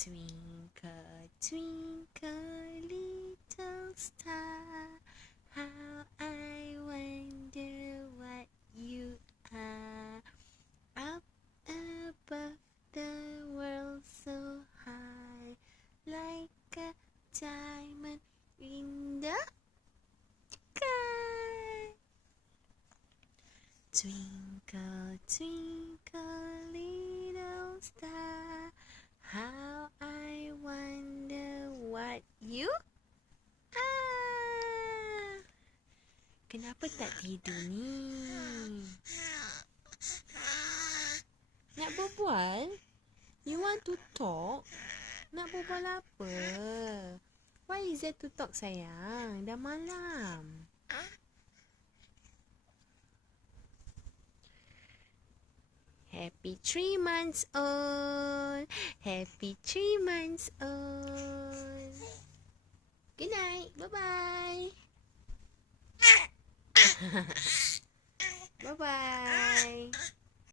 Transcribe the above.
Twinkle, twinkle, little star, how I wonder what you are. Up above the world so high, like a diamond in the sky. Twinkle, twinkle, little star, how I wonder what you are. Kenapa tak tidur ni? Nak berbual? You want to talk? Nak berbual apa? Why is there to talk, sayang? Dah malam. Happy 3 months old. Happy 3 months old. Good night. Bye-bye. Bye-bye.